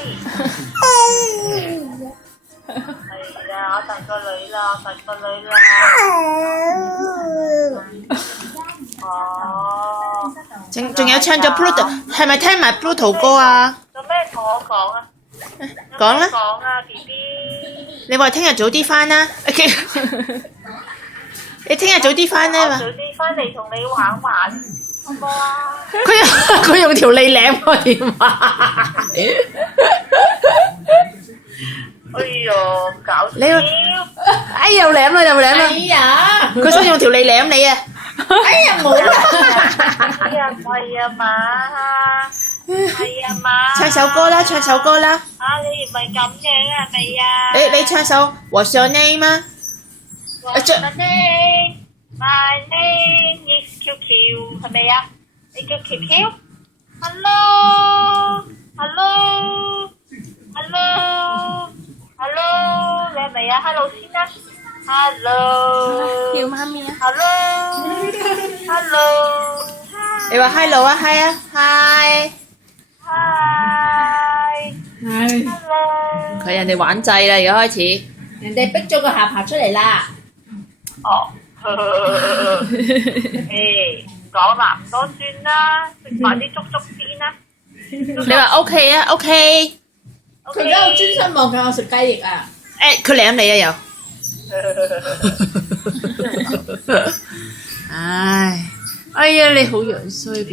係啊，我大個女啦，我大個女啦。哦。仲有唱咗 Pluto， 係咪聽埋 Pluto 歌啊？有咩同我講啊？講啦。講啊 ，B B。你話聽日早啲翻啦。你聽日早啲翻咧嘛？早啲翻嚟同你玩玩，好唔好啊？佢用條脷舐我電話。哎呦，搞笑！哎又舐啦又舐啦！哎呀，佢想用條脷舐你啊！哎呀冇啦，哎呀，係啊嘛，係啊嘛。唱首歌啦，唱首歌啦！啊，你唔係咁樣係咪啊？你唱首《What's Your Name》啊！My name is QQ， 係咪啊？你叫 QQ？Hello，Hello，Hello，Hello， 你係咪啊 ？Hello 先啦 ，Hello，叫媽咪啊 ，Hello，Hello，你話 Hello 啊，Hi 啊，Hi。係 Hello，佢人哋玩掣啦，而家開始。人哋逼咗個下巴出嚟啦。哦，誒，講啦，唔多算啦，食埋啲粥粥先啦。你話 OK 啊，OK。佢而家好專心望緊我食雞翼啊！誒，佢舐你啊又。唉，哎呀，你好樣衰。